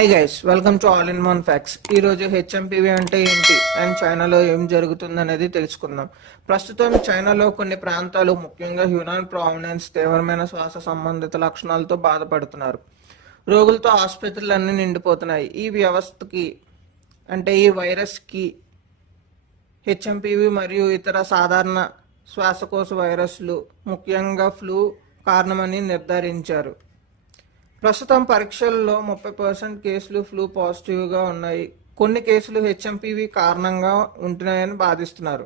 Hi guys, welcome to all in one facts. ఈరోజు HMPV అంటే ఏంటి అండ్ చైనాలో ఏం జరుగుతుంది అనేది తెలుసుకుందాం. ప్రస్తుతం చైనాలో కొన్ని ప్రాంతాలు, ముఖ్యంగా హ్యూనాన్ ప్రావినెన్స్, తీవ్రమైన శ్వాస సంబంధిత లక్షణాలతో బాధపడుతున్నారు. రోగులతో ఆసుపత్రులన్నీ నిండిపోతున్నాయి. ఈ వ్యవస్థకి అంటే ఈ వైరస్కి హెచ్ఎంపీవీ మరియు ఇతర సాధారణ శ్వాసకోశ వైరస్లు, ముఖ్యంగా ఫ్లూ కారణమని నిర్ధారించారు. ప్రస్తుతం పరీక్షల్లో 30% కేసులు ఫ్లూ పాజిటివ్గా ఉన్నాయి. కొన్ని కేసులు హెచ్ఎంపీవీ కారణంగా ఉంటున్నాయని బాధిస్తున్నారు.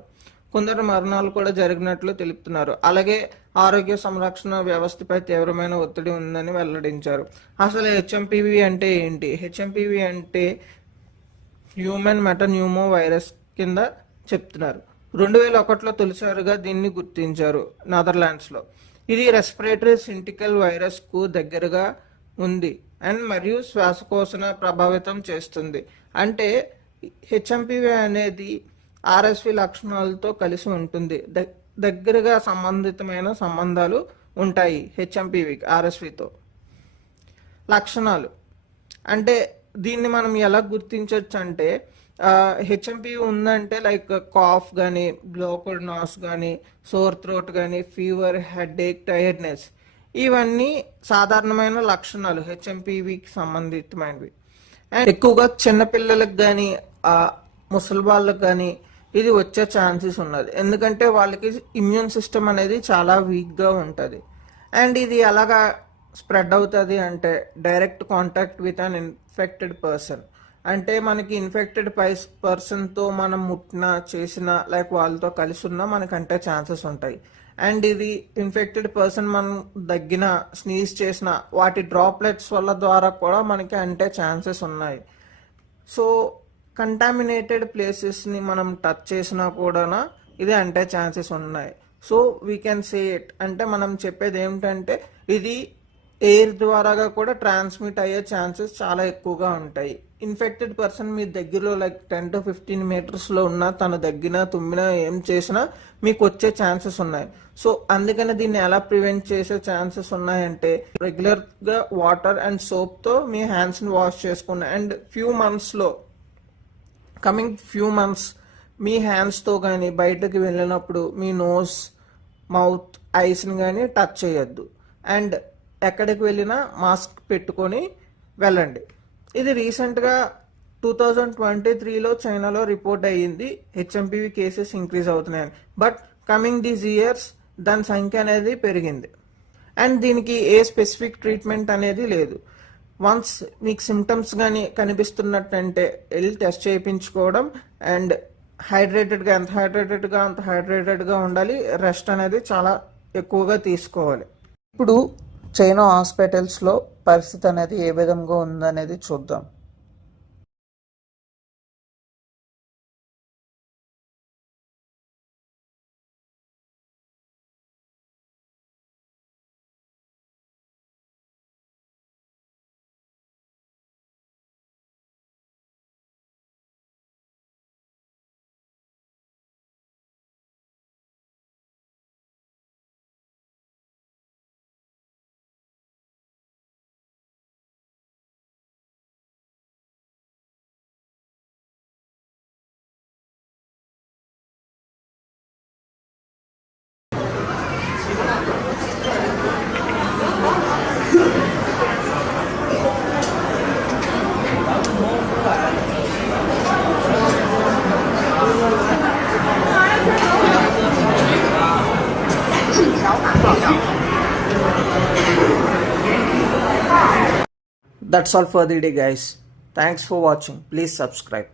కొందరు మరణాలు కూడా జరిగినట్లు తెలుపుతున్నారు. అలాగే ఆరోగ్య సంరక్షణ వ్యవస్థపై తీవ్రమైన ఒత్తిడి ఉందని వెల్లడించారు. అసలు హెచ్ఎంపీవీ అంటే ఏంటి? హెచ్ఎంపీవీ అంటే హ్యూమన్ మెటన్యూమో వైరస్ కింద చెప్తున్నారు. 2001లో తొలిసారిగా దీన్ని గుర్తించారు నెదర్లాండ్స్లో. ఇది రెస్పిరేటరీ సింటికల్ వైరస్కు దగ్గరగా ఉంది అండ్ మరియు శ్వాసకోశను ప్రభావితం చేస్తుంది. అంటే హెచ్ఎంపీవీ అనేది ఆర్ఎస్వి లక్షణాలతో కలిసి ఉంటుంది. దగ్గరగా సంబంధితమైన సంబంధాలు ఉంటాయి హెచ్ఎంపీవీకి ఆర్ఎస్వితో. లక్షణాలు అంటే దీన్ని మనం ఎలా గుర్తించవచ్చు అంటే, హెచ్ఎంపీవీ ఉందంటే లైక్ కాఫ్ కానీ, బ్లోక్డ్ నాస్ కానీ, సోర్ థ్రోట్ కానీ, ఫీవర్, హెడేక్, టైర్డ్నెస్, ఇవన్నీ సాధారణమైన లక్షణాలు హెచ్ఎంపీవీకి సంబంధితమైనవి. అండ్ ఎక్కువగా చిన్నపిల్లలకు కానీ ముసలి వాళ్ళకి కానీ ఇది వచ్చే ఛాన్సెస్ ఉన్నది. ఎందుకంటే వాళ్ళకి ఇమ్యూన్ సిస్టమ్ అనేది చాలా వీక్గా ఉంటుంది. అండ్ ఇది ఎలాగా స్ప్రెడ్ అవుతుంది అంటే direct contact with an infected person. అంటే మనకి ఇన్ఫెక్టెడ్ పర్సన్తో మనం ముట్టినా, చేసినా, లైక్ వాళ్ళతో కలిసి ఉన్నా మనకంటే ఛాన్సెస్ ఉంటాయి. అండ్ ఇది ఇన్ఫెక్టెడ్ పర్సన్ మనం దగ్గిన, స్నీజ్ చేసిన వాటి డ్రాప్లెట్స్ వల్ల ద్వారా కూడా మనకి అంటే ఛాన్సెస్ ఉన్నాయి. సో కంటామినేటెడ్ ప్లేసెస్ని మనం టచ్ చేసినా కూడా ఇది అంటే ఛాన్సెస్ ఉన్నాయి. So we can say it అంటే మనం చెప్పేది ఏమిటంటే ఇది ఎయిర్ ద్వారాగా కూడా ట్రాన్స్మిట్ అయ్యే ఛాన్సెస్ చాలా ఎక్కువగా ఉంటాయి. ఇన్ఫెక్టెడ్ పర్సన్ మీ దగ్గరలో లైక్ 10 to 15 మీటర్స్లో ఉన్నా, తను దగ్గినా, తుమ్మినా, ఏం చేసినా మీకు వచ్చే ఛాన్సెస్ ఉన్నాయి. సో అందుకని దీన్ని ఎలా ప్రివెంట్ చేసే ఛాన్సెస్ ఉన్నాయంటే రెగ్యులర్గా వాటర్ అండ్ సోప్తో మీ హ్యాండ్స్ని వాష్ చేసుకున్నా అండ్ ఫ్యూ మంత్స్ మీ హ్యాండ్స్తో కానీ బయటకు వెళ్ళినప్పుడు మీ నోస్, మౌత్, ఐస్ని కానీ టచ్ చేయొద్దు. అండ్ ఎక్కడికి వెళ్ళినా మాస్క్ పెట్టుకొని వెళ్ళండి. ఇది రీసెంట్గా 2023లో చైనాలో రిపోర్ట్ అయ్యింది. హెచ్ఎంపీవీ కేసెస్ ఇంక్రీజ్ అవుతున్నాయని. బట్ కమింగ్ దీస్ ఇయర్స్ దాని సంఖ్య అనేది పెరిగింది. అండ్ దీనికి ఏ స్పెసిఫిక్ ట్రీట్మెంట్ అనేది లేదు. వన్స్ మీకు సిమ్టమ్స్ కానీ కనిపిస్తున్నట్టంటే వెళ్ళి టెస్ట్ చేయించుకోవడం అండ్ ఎంత హైడ్రేటెడ్గా ఉండాలి. రెస్ట్ అనేది చాలా ఎక్కువగా తీసుకోవాలి. ఇప్పుడు చైనా హాస్పిటల్స్లో పరిస్థితి అనేది ఏ విధంగా ఉందనేది చూద్దాం. That's all for the day, guys. Thanks for watching. Please subscribe.